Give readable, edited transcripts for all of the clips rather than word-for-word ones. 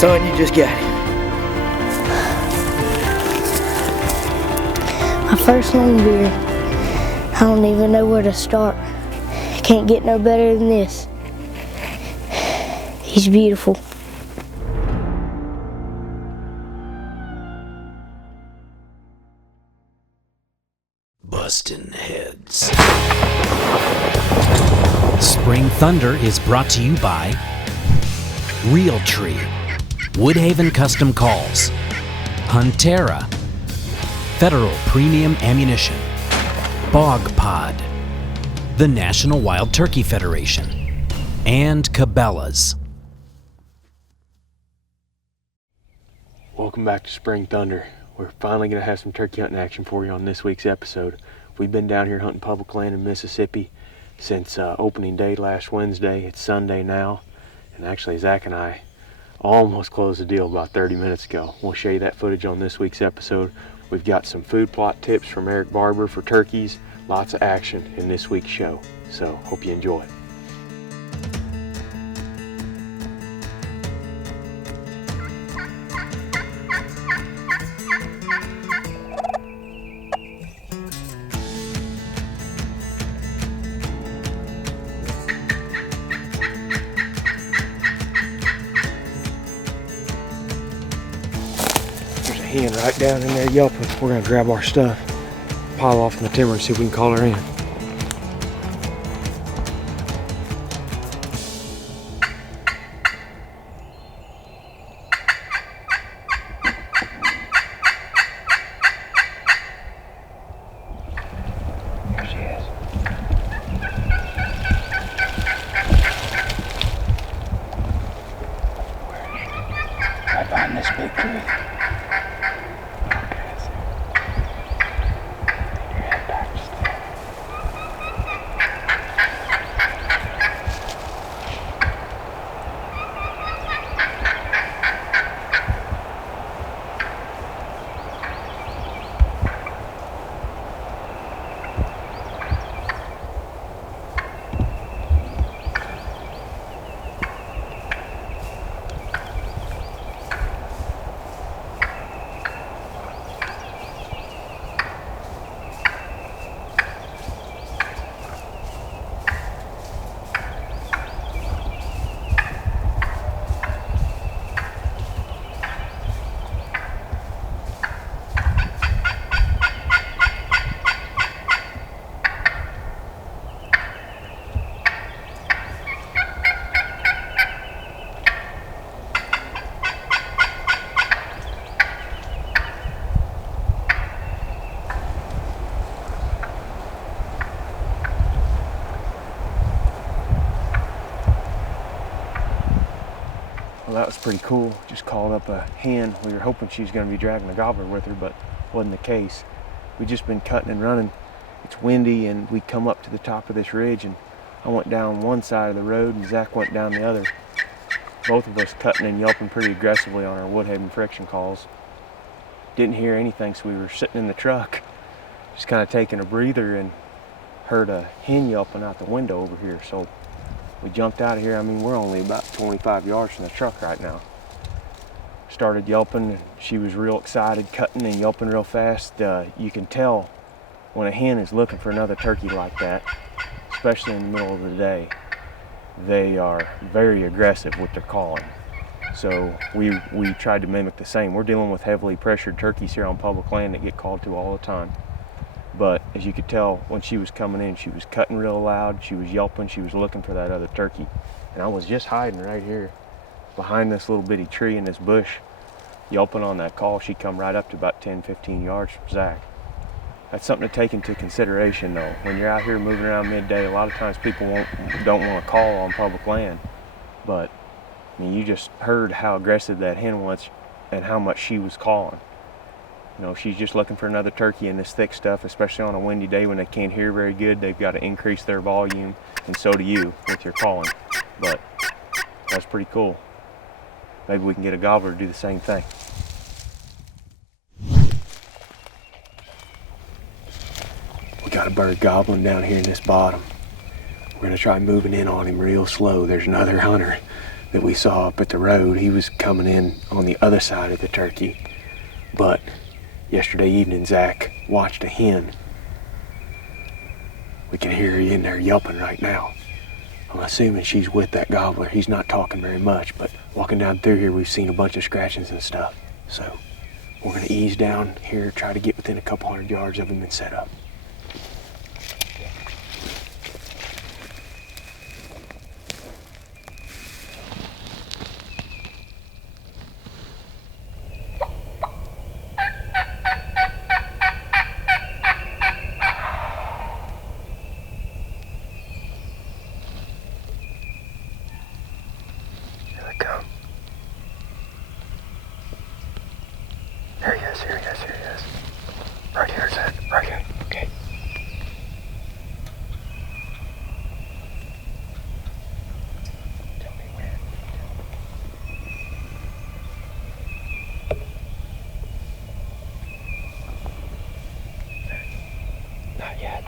Son, you just got it. My first long deer. I don't even know where to start. Can't get no better than this. He's beautiful. Bustin' Heads. Spring Thunder is brought to you by Realtree, Woodhaven Custom Calls, Huntera, Federal Premium Ammunition, Bog Pod, the National Wild Turkey Federation, and Cabela's. Welcome back to Spring Thunder. We're finally going to have some turkey hunting action for you on this week's episode. We've been down here hunting public land in Mississippi since opening day last Wednesday. It's Sunday now, and actually Zach and I almost closed the deal about 30 minutes ago. We'll show you that footage on this week's episode. We've got some food plot tips from Eric Barber for turkeys. Lots of action in this week's show, so hope you enjoy. Hen right down in there yelping. We're gonna grab our stuff, pile off in the timber and see if we can call her in. Here she is. Right behind this big tree. Well, that was pretty cool. Just called up a hen. We were hoping she was going to be dragging a gobbler with her, but wasn't the case. We've just been cutting and running. It's windy, and we come up to the top of this ridge, and I went down one side of the road, and Zach went down the other. Both of us cutting and yelping pretty aggressively on our Woodhaven friction calls. Didn't hear anything, so we were sitting in the truck, just kind of taking a breather, and heard a hen yelping out the window over here. So we jumped out of here. I mean, we're only about 25 yards from the truck right now. Started yelping, and she was real excited, cutting and yelping real fast. You can tell when a hen is looking for another turkey like that, especially in the middle of the day. They are very aggressive with their calling. So we tried to mimic the same. We're dealing with heavily pressured turkeys here on public land that get called to all the time. But as you could tell, when she was coming in, she was cutting real loud, she was yelping, she was looking for that other turkey. And I was just hiding right here behind this little bitty tree in this bush, yelping on that call. She come right up to about 10, 15 yards from Zach. That's something to take into consideration though. When you're out here moving around midday, a lot of times people don't want to call on public land. But I mean, you just heard how aggressive that hen was and how much she was calling. You know, she's just looking for another turkey in this thick stuff, especially on a windy day when they can't hear very good. They've got to increase their volume, and so do you with your calling. But that's pretty cool. Maybe we can get a gobbler to do the same thing. We got a bird gobbling down here in this bottom. We're gonna try moving in on him real slow. There's another hunter that we saw up at the road. He was coming in on the other side of the turkey. But yesterday evening, Zach watched a hen. We can hear her in there yelping right now. I'm assuming she's with that gobbler. He's not talking very much, but walking down through here, we've seen a bunch of scratchings and stuff. So we're gonna ease down here, try to get within a couple hundred yards of him and set up. Here he is. Right here, Zach. Right here. Okay. Tell me when. Not yet.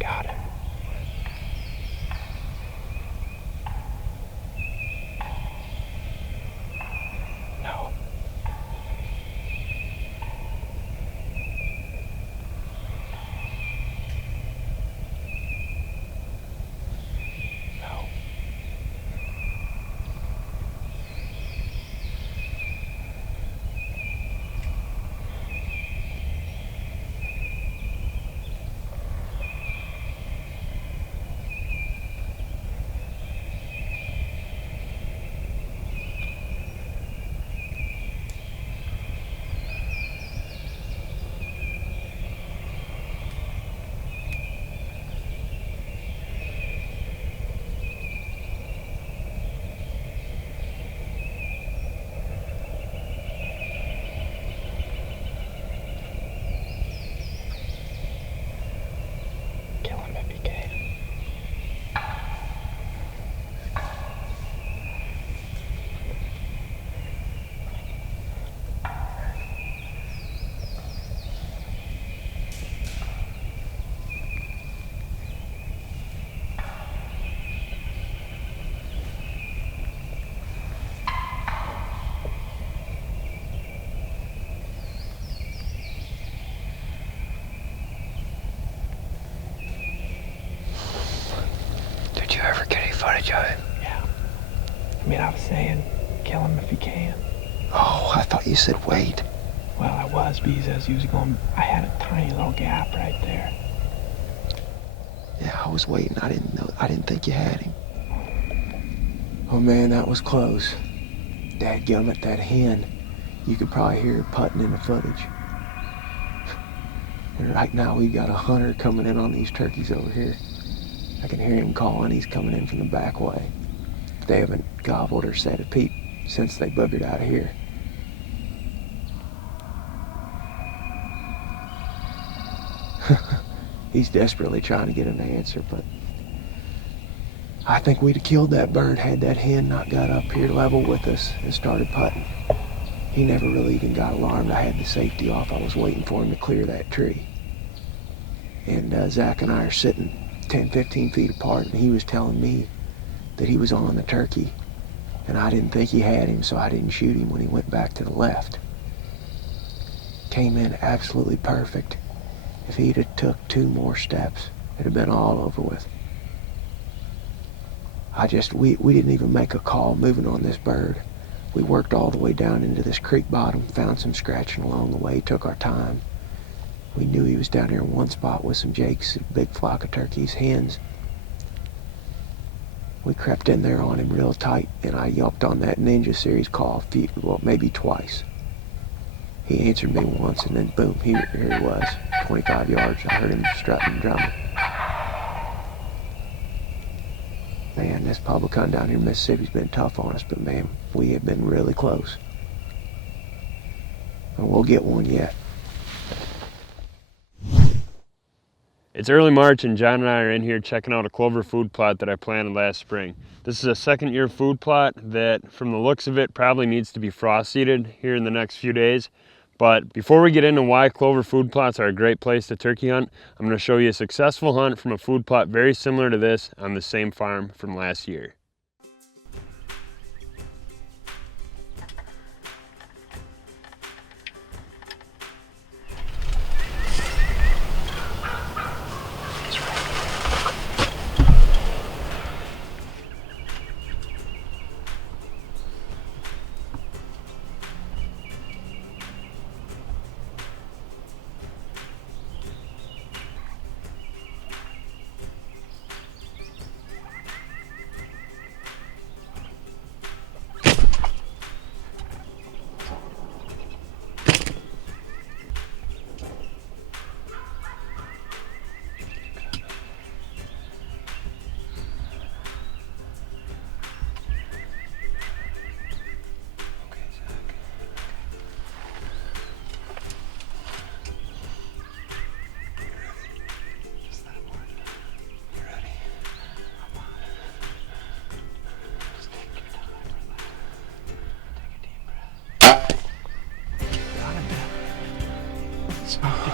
Got it. No. No. Kill him if you can. Did you ever get any footage of it? Yeah. I mean, I was saying, kill him if you can. Oh, I thought you said wait. Well, I was, because as he was going, I had a tiny little gap right there. Yeah, I was waiting. I didn't think you had him. Oh man, that was close. Dadgummit, that hen. You could probably hear her putting in the footage. And right now we've got a hunter coming in on these turkeys over here. I can hear him calling. He's coming in from the back way. They haven't gobbled or set a peep since they buggered out of here. He's desperately trying to get an answer, but I think we'd have killed that bird had that hen not got up here level with us and started putting. He never really even got alarmed. I had the safety off. I was waiting for him to clear that tree. And Zach and I are sitting 10, 15 feet apart, and he was telling me that he was on the turkey, and I didn't think he had him, so I didn't shoot him when he went back to the left. Came in absolutely perfect. If he'd have took 2 more steps, it'd have been all over with. We didn't even make a call moving on this bird. We worked all the way down into this creek bottom, found some scratching along the way, took our time. We knew he was down here in one spot with some jakes, a big flock of turkeys, hens. We crept in there on him real tight, and I yelped on that Ninja Series call, maybe twice. He answered me once, and then boom, here he was, 25 yards. I heard him strutting and drumming. Man, this public hunt down here in Mississippi's been tough on us, but man, we have been really close. And we'll get one yet. It's early March and John and I are in here checking out a clover food plot that I planted last spring. This is a second-year food plot that, from the looks of it, probably needs to be frost seeded here in the next few days. But before we get into why clover food plots are a great place to turkey hunt, I'm going to show you a successful hunt from a food plot very similar to this on the same farm from last year.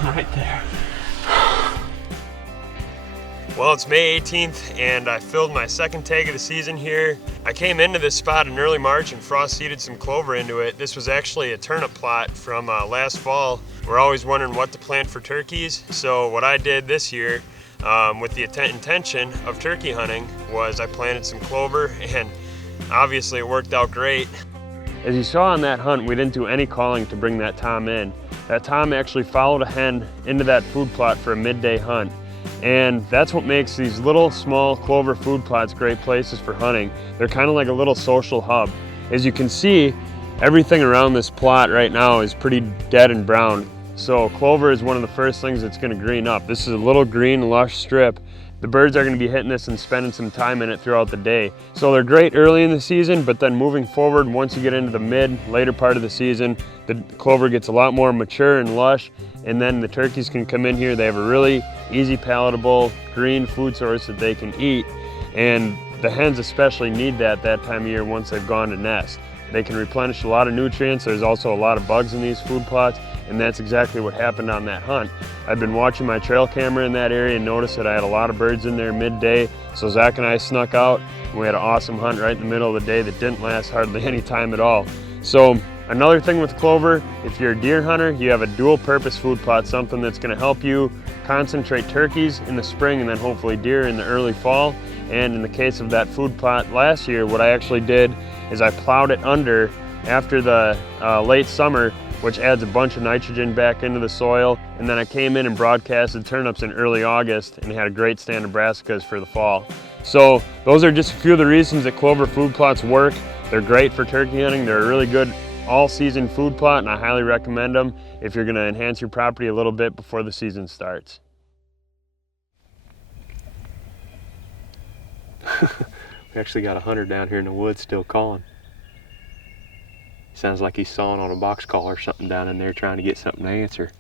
Right there. Well, it's May 18th and I filled my second tag of the season here. I came into this spot in early March and frost seeded some clover into it. This was actually a turnip plot from last fall. We're always wondering what to plant for turkeys. So what I did this year with the intention of turkey hunting was I planted some clover, and obviously it worked out great. As you saw on that hunt, we didn't do any calling to bring that tom in. That tom actually followed a hen into that food plot for a midday hunt. And that's what makes these little small clover food plots great places for hunting. They're kind of like a little social hub. As you can see, everything around this plot right now is pretty dead and brown. So clover is one of the first things that's going to green up. This is a little green lush strip. The birds are going to be hitting this and spending some time in it throughout the day. So they're great early in the season, but then moving forward, once you get into the later part of the season, the clover gets a lot more mature and lush, and then the turkeys can come in here. They have a really easy, palatable, green food source that they can eat, and the hens especially need that time of year once they've gone to nest. They can replenish a lot of nutrients. There's also a lot of bugs in these food plots, and that's exactly what happened on that hunt. I've been watching my trail camera in that area and noticed that I had a lot of birds in there midday, so Zach and I snuck out, and we had an awesome hunt right in the middle of the day that didn't last hardly any time at all. So another thing with clover, if you're a deer hunter, you have a dual purpose food plot, something that's going to help you concentrate turkeys in the spring and then hopefully deer in the early fall. And in the case of that food plot last year, what I actually did is I plowed it under after the late summer, which adds a bunch of nitrogen back into the soil. And then I came in and broadcasted turnips in early August and had a great stand of brassicas for the fall. So those are just a few of the reasons that clover food plots work. They're great for turkey hunting. They're a really good all-season food plot, and I highly recommend them if you're gonna enhance your property a little bit before the season starts. We actually got a hunter down here in the woods still calling. Sounds like he's sawing on a box call or something down in there trying to get something to answer.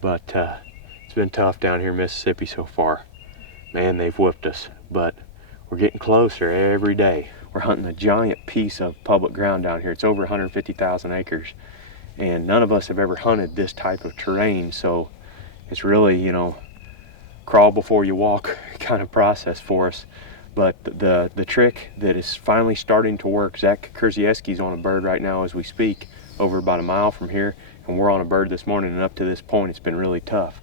But it's been tough down here in Mississippi so far. Man, they've whooped us, but we're getting closer every day. We're hunting a giant piece of public ground down here. It's over 150,000 acres, and none of us have ever hunted this type of terrain, so it's really, you know, crawl before you walk kind of process for us. But the trick that is finally starting to work, Zach Kurziewski's on a bird right now as we speak, over about a mile from here, and we're on a bird this morning, and up to this point it's been really tough.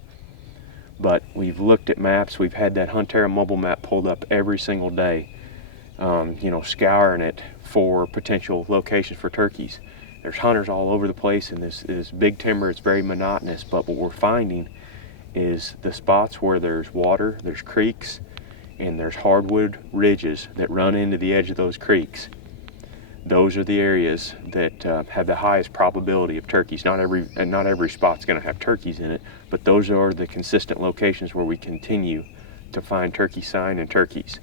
But we've looked at maps, we've had that Huntera mobile map pulled up every single day, you know, scouring it for potential locations for turkeys. There's hunters all over the place, and this big timber, it's very monotonous, but what we're finding is the spots where there's water, there's creeks, and there's hardwood ridges that run into the edge of those creeks. Those are the areas that have the highest probability of turkeys. Not every spot's going to have turkeys in it, but those are the consistent locations where we continue to find turkey sign and turkeys.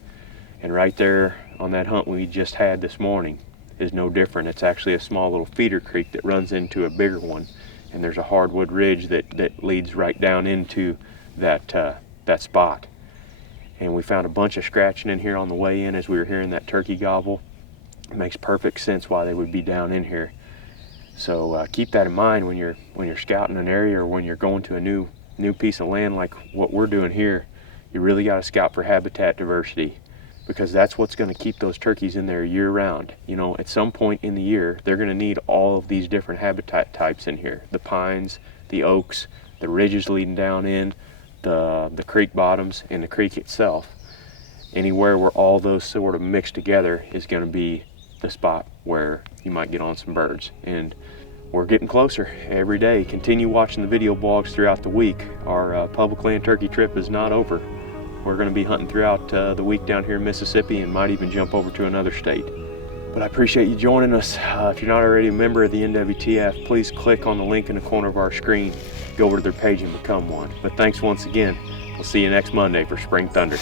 And right there on that hunt we just had this morning is no different. It's actually a small little feeder creek that runs into a bigger one, and there's a hardwood ridge that leads right down into that that spot. And we found a bunch of scratching in here on the way in as we were hearing that turkey gobble. It makes perfect sense why they would be down in here. So keep that in mind when you're scouting an area, or when you're going to a new piece of land like what we're doing here. You really got to scout for habitat diversity, because that's what's going to keep those turkeys in there year round. You know, at some point in the year, they're going to need all of these different habitat types in here. The pines, the oaks, the ridges leading down in, the creek bottoms, and the creek itself. Anywhere where all those sort of mix together is going to be the spot where you might get on some birds. And we're getting closer every day. Continue watching the video blogs throughout the week. Our public land turkey trip is not over. We're going to be hunting throughout the week down here in Mississippi, and might even jump over to another state. But I appreciate you joining us. If you're not already a member of the NWTF, please click on the link in the corner of our screen, go over to their page and become one. But thanks once again. We'll see you next Monday for Spring Thunder.